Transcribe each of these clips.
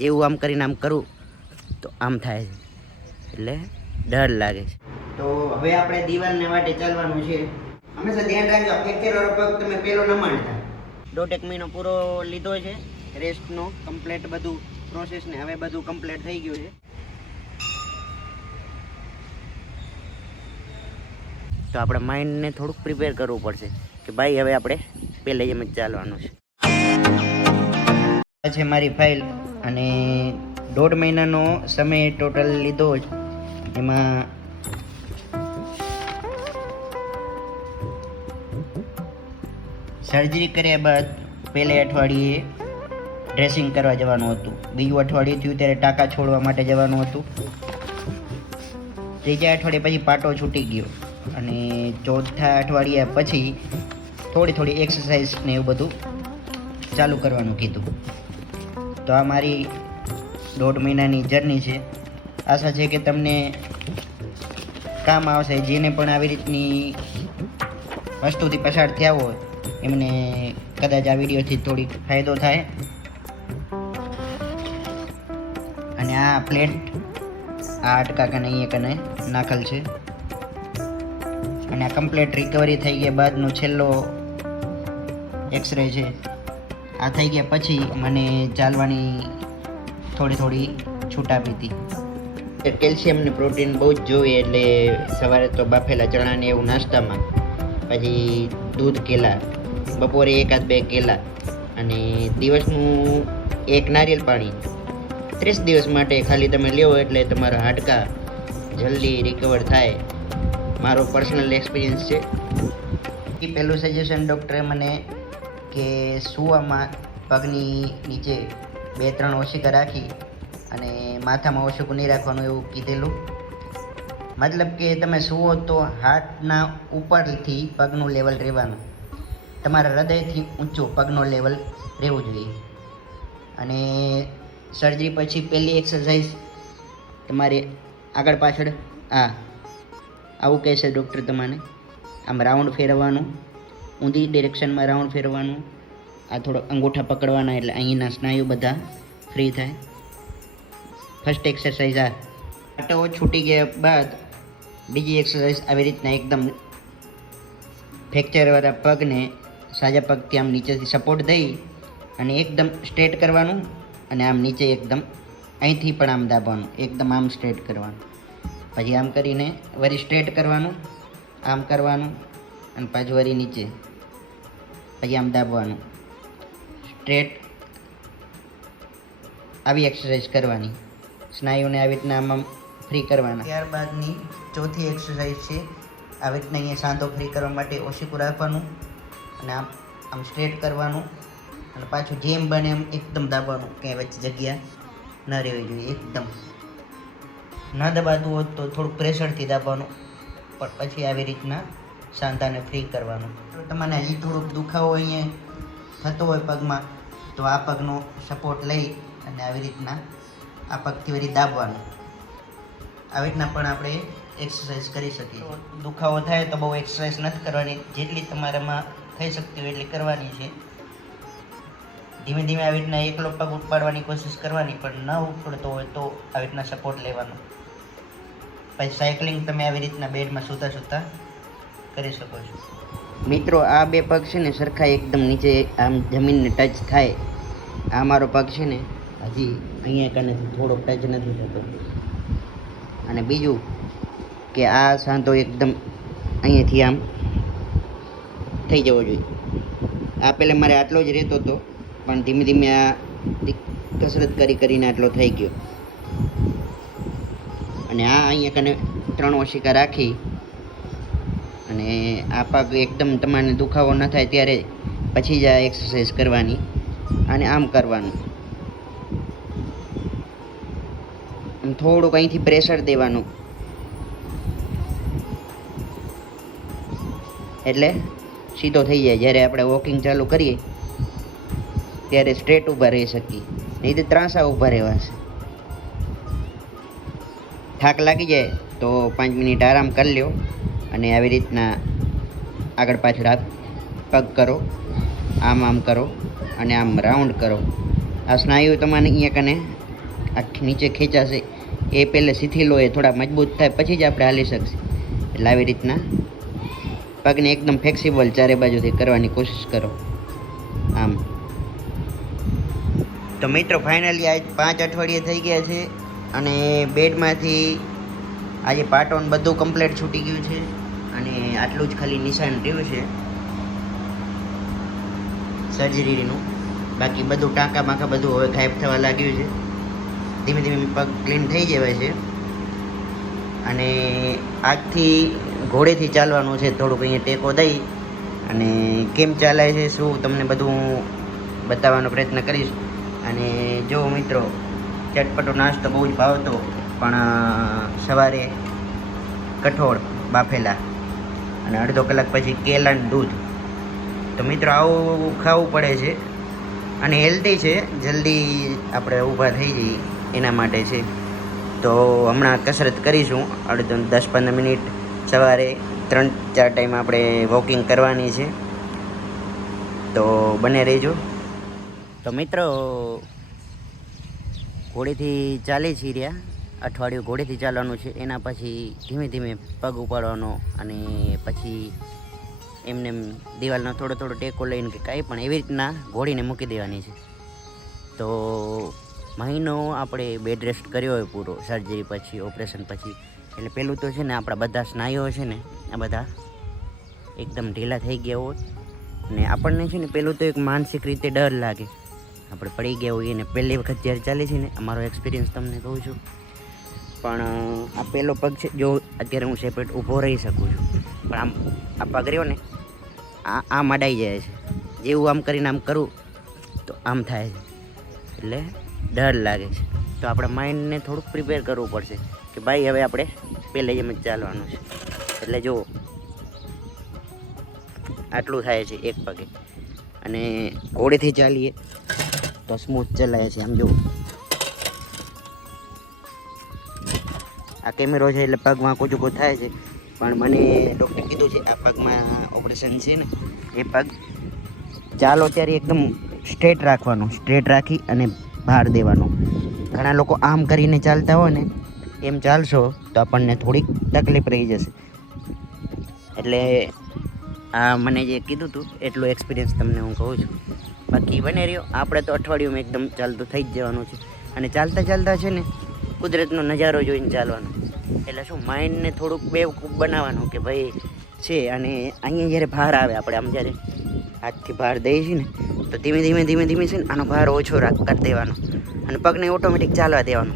જેવું આમ કરીને આમ કરું તો આમ થાય છે, એટલે ડર લાગે છે. તો હવે આપણે દિવાલને વાટે ચાલવાનું છે. હંમેશા ધ્યાન રાખજો, ફ્રેક્ચર વાળો પગ તમે પેલો ન માંડતા. 1.5 મહિનો પૂરો લીધો છે રેસ્ટનો, કમ્પ્લીટ બધું પ્રોસેસ ને હવે બધું કમ્પ્લીટ થઈ ગયું છે. તો આપણે માઇન્ડને થોડુંક પ્રિપેર કરવું પડશે કે ભાઈ હવે આપણે પહેલે એમ જ ચાલવાનું છે. આ છે મારી ફાઇલ અને 1.5 મહિનાનો સમય ટોટલ લીધો જ. એમાં સર્જરી કર્યા બાદ પહેલે અઠવાડિયે ડ્રેસિંગ કરવા જવાનું હતું, બીજું અઠવાડિયું થયું ત્યારે ટાંકા છોડવા માટે જવાનું હતું, ત્રીજા અઠવાડિયે પછી પાટો છૂટી ગયો અને ચોથા અઠવાડિયા પછી થોડી એક્સરસાઇઝ ને એવું બધું ચાલુ કરવાનું કીધું. તો આ મારી 1.5 મહિનાની જર્ની છે. આશા છે કે તમને કામ આવશે. જેને પણ આવી રીતની વસ્તુથી પસાર થયા હોય એમને કદાચ આ વિડીયોથી થોડીક ફાયદો થાય. અને આ પ્લેટ આ હાડકા કને અહીંયા કને નાખેલ છે અને આ કમ્પ્લીટ રિકવરી થઈ ગયા બાદનો છેલ્લો એક્સરે છે. આ થઈ ગયા પછી મને ચાલવાની થોડી છૂટ આપી હતી. કેલ્શિયમ ને પ્રોટીન બહુ જ જોઈએ, એટલે સવારે તો બાફેલા ચણા ને એવું નાસ્તામાં, પછી દૂધ કેલા, બપોરે 1-2 કેલા અને દિવસનું 1 નારિયેળ પાણી 30 દિવસ માટે ખાલી તમે લ્યો એટલે તમારા હાડકા જલ્દી રિકવર થાય. મારો પર્સનલ એક્સપિરિયન્સ છે. એ પહેલું સજેશન ડૉક્ટરે મને કે સૂવામાં પગની નીચે 2-3 ઓશિકા રાખી અને માથામાં ઓશિકું નહીં રાખવાનું એવું કીધેલું. મતલબ કે તમે સૂવો તો હાથના ઉપરથી પગનું લેવલ રહેવાનું, તમારા હૃદયથી ઊંચું પગનું લેવલ રહેવું જોઈએ. અને સર્જરી પછી પહેલી એક્સરસાઇઝ તમારે આગળ પાછળ આવું કહેશે ડૉક્ટર તમને. આમ રાઉન્ડ ફેરવવાનું, ઊંધી ડિરેક્શનમાં રાઉન્ડ ફેરવવાનું, આ થોડો અંગૂઠા પકડવાના એટલે અહીંના સ્નાયુ બધા ફ્રી થાય. ફર્સ્ટ એક્સરસાઇઝ આ. પાટો છૂટી ગયા બાદ બીજી એક્સરસાઇઝ આવી રીતના એકદમ ફ્રેક્ચરવાળા પગને સાજા પગથી આમ નીચેથી સપોર્ટ દઈ અને એકદમ સ્ટ્રેટ કરવાનું અને આમ નીચે એકદમ અહીંથી પણ આમ દાબવાનું, એકદમ આમ સ્ટ્રેટ કરવાનું, પછી આમ કરીને વળી સ્ટ્રેટ કરવાનું, આમ કરવાનું અને પાછું વળી નીચે, પછી આમ દાબવાનું, સ્ટ્રેટ. આવી એક્સરસાઇઝ કરવાની, સ્નાયુને આવી રીતના આમ ફ્રી કરવાના. ત્યારબાદની ચોથી એક્સરસાઇઝ છે આવી રીતના અહીંયા સાંધો ફ્રી કરવા માટે ઓશિકું રાખવાનું અને આમ સ્ટ્રેટ કરવાનું અને પાછું જેમ બને એમ એકદમ દાબવાનું, ક્યાંય વચ્ચે જગ્યા ન રહેવી જોઈએ. એકદમ ન દબાતું હોય તો થોડુંક પ્રેશરથી દાબવાનું, પણ પછી આવી રીતના સાંધાને ફ્રી કરવાનું. જો તમને હજી થોડોક દુખાવો અહીંયા થતો હોય પગમાં તો આ પગનો સપોર્ટ લઈ અને આવી રીતના આ પગથી વળી દાબવાનું. આવી રીતના પણ આપણે એક્સરસાઇઝ કરી શકીએ. દુખાવો થાય તો બહુ એક્સરસાઇઝ નથી કરવાની, જેટલી તમારામાં થઈ શકતી હોય એટલી કરવાની છે. ધીમે ધીમે આવી રીતના એકલો પગ ઉપાડવાની કોશિશ કરવાની, પણ ન ઉપડતો હોય તો આવી રીતના સપોર્ટ લેવાનો. પછી સાયકલિંગ તમે આવી રીતના બેડમાં સૂતા કરી શકો છો. મિત્રો, આ 2 પગ છે ને સરખા એકદમ નીચે આમ જમીનને ટચ થાય. આ મારો પગ છે ને હજી અહીંયા કનેથી થોડોક ટચ નથી થતો. અને બીજું કે આ સાંધો એકદમ અહીંયાથી આમ થઈ જવો જોઈએ. આ પહેલાં મારે આટલો જ રહેતો હતો, પણ ધીમે ધીમે આ કસરત કરીને આટલો થઈ ગયો. અને આ અહીંયા કને 3 ઓશિકા રાખી અને આ પગ એકદમ તમારે દુખાવો ન થાય ત્યારે પછી જ આ એક્સરસાઇઝ કરવાની અને આમ કરવાનું. થોડુંક અહીંથી પ્રેશર દેવાનું એટલે સીધો થઈ જાય. જ્યારે આપણે વોકિંગ ચાલુ કરીએ ત્યારે સ્ટ્રેટ ઊભા રહી શકીએ, નહીં તો ત્રાંસા ઊભા રહેવાશે. થાક લાગી જાય તો 5 મિનિટ આરામ કરી લ્યો અને આવી રીતના આગળ પાછળ પગ કરો, આમ કરો અને આમ રાઉન્ડ કરો. આ સ્નાયુ તમારે અહીંયા કને આખી નીચે ખેંચાશે એ પહેલે શિથિલો એ થોડા મજબૂત થાય પછી જ આપણે હાલી શકશે. એટલે આવી રીતના પગને એકદમ ફ્લેક્સિબલ ચારે બાજુથી કરવાની કોશિશ કરો. આમ તો મિત્રો ફાઇનલી આજ 5 અઠવાડિયે થઈ ગયા છે અને બેડમાંથી આજે પાટોન બધું કમ્પ્લીટ છૂટી ગયું છે અને આટલું જ ખાલી નિશાન રહ્યું છે સર્જરીનું. બાકી બધું ટાંકા બાંકા બધું હવે ગાયબ થવા લાગ્યું છે. ધીમે ધીમે પગ ક્લીન થઈ જાય છે અને આજથી ઘોડેથી ચાલવાનું છે. થોડુંક અહીંયા ટેકો દઈ અને કેમ ચાલે છે શું તમને બધું બતાવવાનો પ્રયત્ન કરીશ. અને જો મિત્રો ચટપટો નાસ્તો બહુ જ ભાવતો પણ સવારે કઠોળ બાફેલા અને અડધો કલાક પછી કેળાનું દૂધ. તો મિત્રો આવું ખાવું પડે છે અને હેલ્ધી છે, જલ્દી આપણે ઊભા થઈ જઈએ એના માટે છે. તો હમણાં કસરત કરીશું 10-15 મિનિટ સવારે 3-4 ટાઈમ આપણે વોકિંગ કરવાની છે. તો બને રહેજો. તો મિત્રો ઘોડેથી ચાલી છીએ રહ્યા, અઠવાડિયું ઘોડેથી ચાલવાનું છે. એના પછી ધીમે ધીમે પગ ઉપાડવાનો અને પછી એમને દિવાલનો થોડો થોડો ટેકો લઈને કે કાંઈ પણ એવી રીતના ઘોડીને મૂકી દેવાની છે. તો મહિનો આપણે બેડ રેસ્ટ કર્યો હોય પૂરો સર્જરી પછી, ઓપરેશન પછી. એટલે પહેલું તો છે ને આપણા બધા સ્નાયુઓ છે ને આ બધા એકદમ ઢીલા થઈ ગયા હોય ને આપણને છે ને પહેલું તો એક માનસિક રીતે ડર લાગે, આપણે પડી ગયા હોઈએ ને પહેલી વખત જ્યારે ચાલે છે ને, અમારો એક્સપિરિયન્સ તમને કહું છું. પણ આ પહેલો પગ છે, જો અત્યારે હું સેપરેટ ઊભો રહી શકું છું, પણ આમ આ પગ રહ્યો ને આમ અડાઈ જાય છે. જેવું આમ કરીને આમ કરું તો આમ થાય છે, એટલે ડર લાગે છે. તો આપણા માઇન્ડને થોડુંક પ્રિપેર કરવું પડશે કે ભાઈ હવે આપણે પહેલે જેમ જ ચાલવાનું છે. એટલે જો આટલું થાય છે એક પગે અને ઘોડેથી ચાલીએ તો સ્મૂથ ચલાય છે. આમ જો આ કેમેરો છે એટલે પગમાં કોચુકો થાય છે, પણ મને ડૉક્ટરે કીધું છે આ પગમાં ઓપરેશન છે ને એ પગ ચાલો ત્યારે એકદમ સ્ટ્રેટ રાખવાનું, સ્ટ્રેટ રાખી અને ભાર દેવાનો. ઘણા લોકો આમ કરીને ચાલતા હોય ને એમ ચાલશો તો આપણને થોડીક તકલીફ રહી જશે. એટલે આ મને જે કીધું હતું એટલું એક્સપિરિયન્સ તમને હું કહું છું. બાકી બને રહ્યો, આપણે તો અઠવાડિયું એકદમ ચાલતું થઈ જ જવાનું છે. અને ચાલતા ચાલતા છે ને કુદરતનો નજારો જોઈને ચાલવાનો. એટલે શું માઇન્ડને થોડુંક બેવકૂફ બનાવવાનું કે ભાઈ છે. અને અહીંયા જ્યારે ભાર આવે, આપણે આમ જ્યારે હાથથી ભાર દઈએ છીએ ને તો ધીમે ધીમે ધીમે ધીમે છે ને આનો ભાર ઓછો કરી દેવાનો અને પગને ઓટોમેટિક ચાલવા દેવાનો.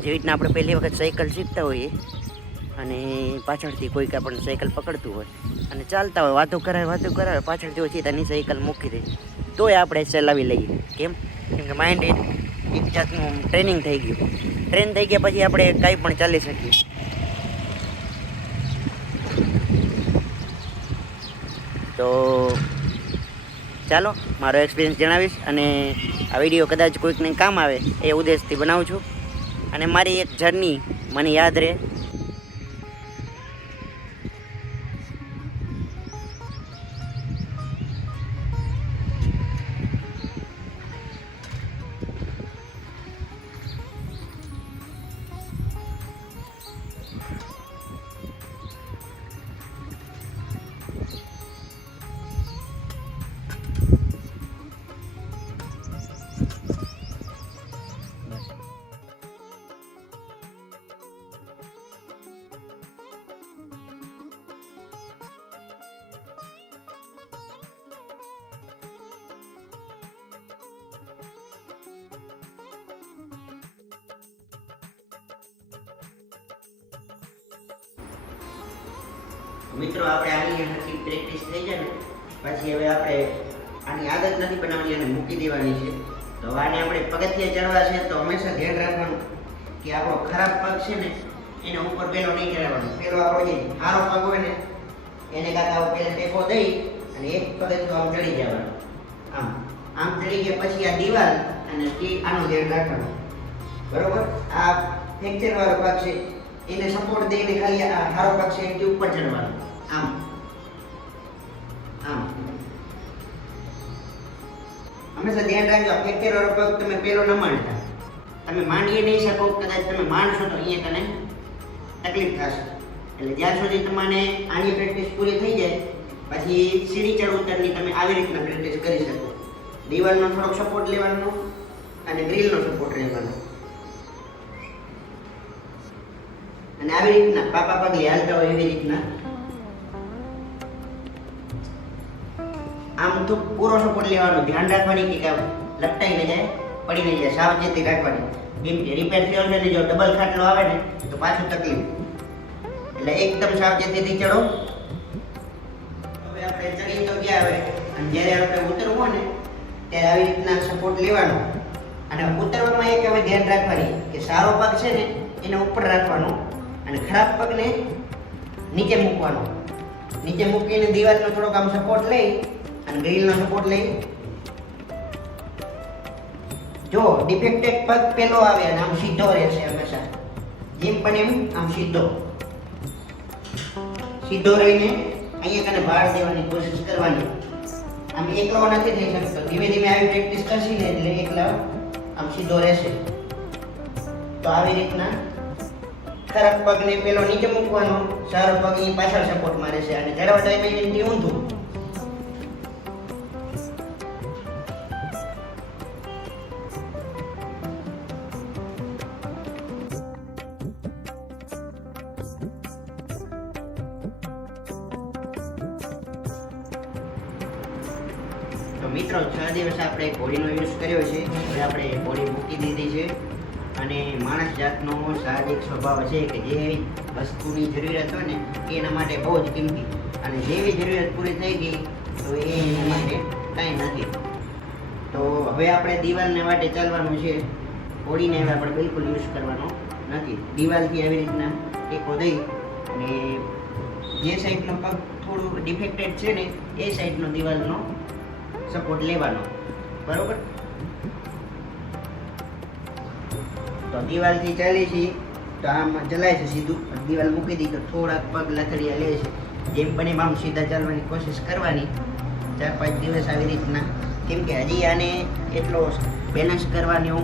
જેવી રીતના આપણે પહેલી વખત સાયકલ શીખતા હોઈએ અને પાછળથી કોઈક આપણને સાયકલ પકડતું હોય અને ચાલતા હોય, વાતો કરાવે પાછળથી ઓછી તેની સાયકલ મૂકી દે તોય આપણે ચલાવી લઈએ. કેમ કે માઇન્ડ એક જાતનું ટ્રેનિંગ થઈ ગયું. ટ્રેન થઈ ગયા પછી આપણે કાંઈ પણ ચાલી શકીએ. તો ચાલો મારો એક્સપિરિયન્સ જણાવીશ અને આ વિડીયો કદાચ કોઈકને કામ આવે એ ઉદ્દેશથી બનાવું છું અને મારી એક જર્ની મને યાદ રહે. મિત્રો આપણે આની હરખી પ્રેક્ટિસ થઈ જાય ને પછી હવે આપણે આની આદત નથી બનાવવાની અને મૂકી દેવાની છે. તો આને આપણે પગથિયે ચડવા છે તો હંમેશા ધ્યાન રાખવાનું કે આપણો ખરાબ પગ છે ને એને ઉપર પેલો નહીં ચડાવવાનો. પેલો આપણો જે સારો પગ હોય ને એને કાકા પહેલા ટેકો દઈ અને એક પગથિયું આમ ચડી જવાનું. આમ આમ ચડી ગયા પછી આ દિવાલ અને આનું ધ્યાન રાખવાનું. બરોબર? આ ફ્રેક્ચર વાળો પગ છે એને સપોર્ટ દઈને ખાલી આ સારો પગ છે એની ઉપર ચડવાનો. આમ આમ હંમેશા ધ્યાન રાખજો, ફ્રેક્ચર વાળો પગ તમે પેલો ન માંડતા. તમે માંડી નહીં શકો, કદાચ તમે માંડશો તો અહીંયા તને તકલીફ થશે. એટલે જ્યાં સુધી તમને આની પ્રેક્ટિસ પૂરી થઈ જાય પછી સીડી ચડ ઉતરની તમે આવી રીતના પ્રેક્ટિસ કરી શકો. દિવાલનો થોડોક સપોર્ટ લેવાનો અને ગ્રીલનો સપોર્ટ લેવાનો અને આવી રીતના પાપા પગલી હાલતા હોય એવી રીતના આમ તો પૂરો સપોર્ટ લેવાનો. ધ્યાન રાખવાની કે લપટાઈ ન જાય, પડી ન જાય, સાવચેતી રાખવાની. કેમ કે રિપેર થયો છે ને જો ડબલ ખાટલો આવે ને તો પાછું તકલીફ. એટલે એકદમ સાવચેતીથી ચડો. હવે આપણે ચડી તો ગયા હવે અને જ્યારે આપણે ઉતરવું હોય ને ત્યારે આવી રીતના સપોર્ટ લેવાનો અને ઉતરવામાં એક હવે ધ્યાન રાખવાની કે સારો પગ છે ને એને ઉપર રાખવાનો અને ખરાબ પગને નીચે મૂકવાનો. નીચે મૂકીને દિવાલનો થોડોક આમ સપોર્ટ લઈ અને ગ્રીલનો સપોર્ટ લઈ. જો ડિફેક્ટેડ પગ પેલો આવે અને આમ સીધો રહેશે હંમેશા. જેમ પણ એમ આમ સીધો રહીને અહીંયા કને ભાર દેવાની કોશિશ કરવાની. આમ એકલો નથી થઈ શકતો. ધીમે ધીમે આવી પ્રેક્ટિસ કરશી ને એટલે એકલા આમ સીધો રહેશે. તો આવી રીતના ખરાબ પગને પેલો નીચે મૂકવાનો, સારો પગ અહીં પાછળ સપોર્ટમાં રહેશે અને જરા ટાઈમે એની ઊંધું. તો મિત્રો 6 દિવસ આપણે ઘોડીનો યુઝ કર્યો છે. હવે આપણે ઘોડી મૂકી દીધી છે અને માણસ જાતનો સાહજિક સ્વભાવ છે કે જે વસ્તુની જરૂરિયાત હોય ને એના માટે બહુ જ કિંમતી અને જેવી જરૂરિયાત પૂરી થઈ ગઈ તો એ એના માટે કાંઈ નથી. તો હવે આપણે દિવાલને વાટે ચાલવાનું છે. ઘોડીને હવે આપણે બિલકુલ યુઝ કરવાનો નથી. દિવાલથી આવી રીતના ટેકો દઈ અને જે સાઈડનો પગ થોડું ડિફેક્ટેડ છે ને એ સાઈડનો દિવાલનો સપોર્ટ લેવાનો. બરોબર? તો દિવાલથી ચાલી છે તો આમ ચલાય છે સીધું. દિવાલ મૂકી દી તો થોડાક પગ લથડિયા લે છે. જેમ બને આમ સીધા ચાલવાની કોશિશ કરવાની 4-5 દિવસ આવી રીતના. કેમ કે હજી આને એટલો બેલેન્સ કરવાની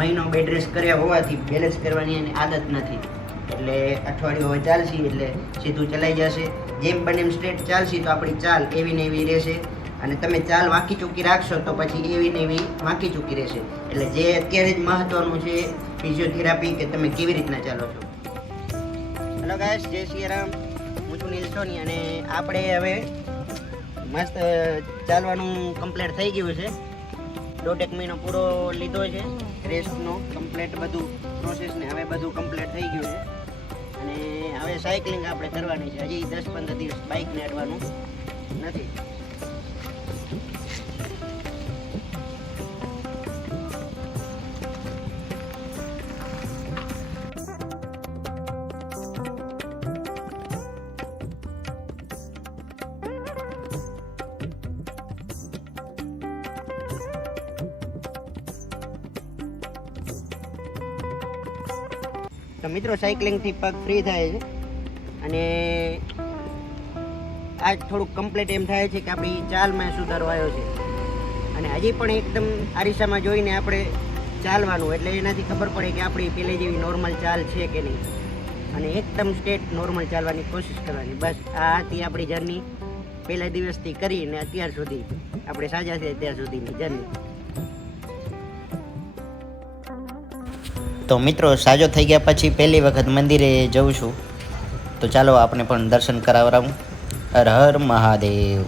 મહિનો બેડ રેસ્ટ કર્યા હોવાથી બેલેન્સ કરવાની એની આદત નથી. એટલે અઠવાડિયું હવે ચાલશે એટલે સીધું ચલાઈ જશે. જેમ બને એમ સ્ટ્રેટ ચાલશે તો આપણી ચાલ એવી ને એવી રહેશે અને તમે ચાલ વાંકી ચૂકી રાખશો તો પછી એવી ને એવી વાંકી ચૂકી રહેશે. એટલે જે અત્યારે જ મહત્વનું છે ફિઝિયોથેરાપી કે તમે કેવી રીતના ચાલો છો. હેલો ગાઈસ, જય શ્રી રામ. હું છું નીલ સોની અને આપણે હવે મસ્ત ચાલવાનું કમ્પ્લીટ થઈ ગયું છે. 1.5 મહિનો પૂરો લીધો છે રેસ્ટનો. કમ્પ્લીટ બધું પ્રોસેસને હવે બધું કમ્પ્લીટ થઈ ગયું છે અને હવે સાયકલિંગ આપણે કરવાની છે. હજી 10-15 દિવસ બાઇકને અડવાનું નથી. તો મિત્રો સાયકલિંગથી પગ ફ્રી થાય છે અને આજ થોડુંક કમ્પ્લીટ એમ થાય છે કે આપણી ચાલમાં સુધારો આવ્યો છે અને હજી પણ એકદમ આરીસામાં જોઈને આપણે ચાલવાનું એટલે એનાથી ખબર પડે કે આપણી પહેલે જેવી નોર્મલ ચાલ છે કે નહીં અને એકદમ સ્ટ્રેટ નોર્મલ ચાલવાની કોશિશ કરવાની. બસ આ હતી આપણી જર્ની પહેલા દિવસથી કરીને અત્યાર સુધી આપણે સાજા છે ત્યાં સુધીની જર્ની. તો મિત્રો સાજો થઈ ગયા પછી પહેલી વખત મંદિરે જઉં છું તો ચાલો આપણે પણ દર્શન કરાવરાવું. હર હર મહાદેવ.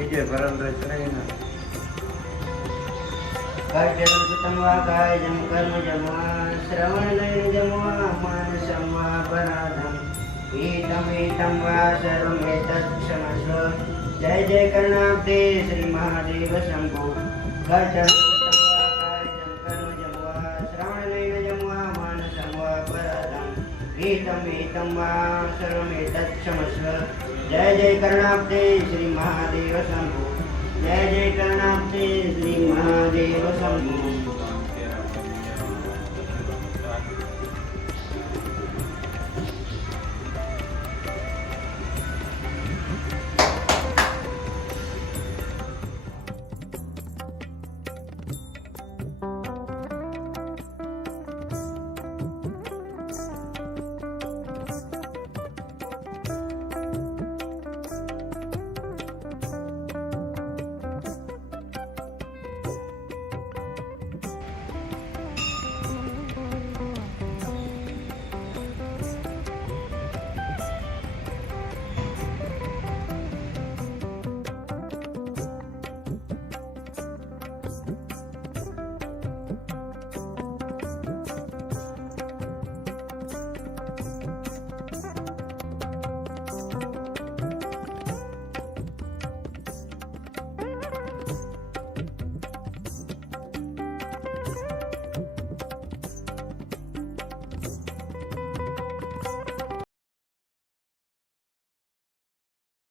विजय भरल चढ़ाई काचरं सुतं वा कायजं कर्मजं वा श्रवणनयनं वा मानसं वा पराधं ईतं वा सर्वमेतत्क्षमस्व जय जय कर्णाब्दे श्री महादेव शंभो काचरं सुतं वा कायजं कर्मजं वा श्रवणनयनं वा मानसं वा पराधं ईतं वा सर्वमेतत्क्षमस्व जय जय कर्णाब्दे श्री महादेव शंभो जय जय कर्णाब्दे श्री महादेव शंभो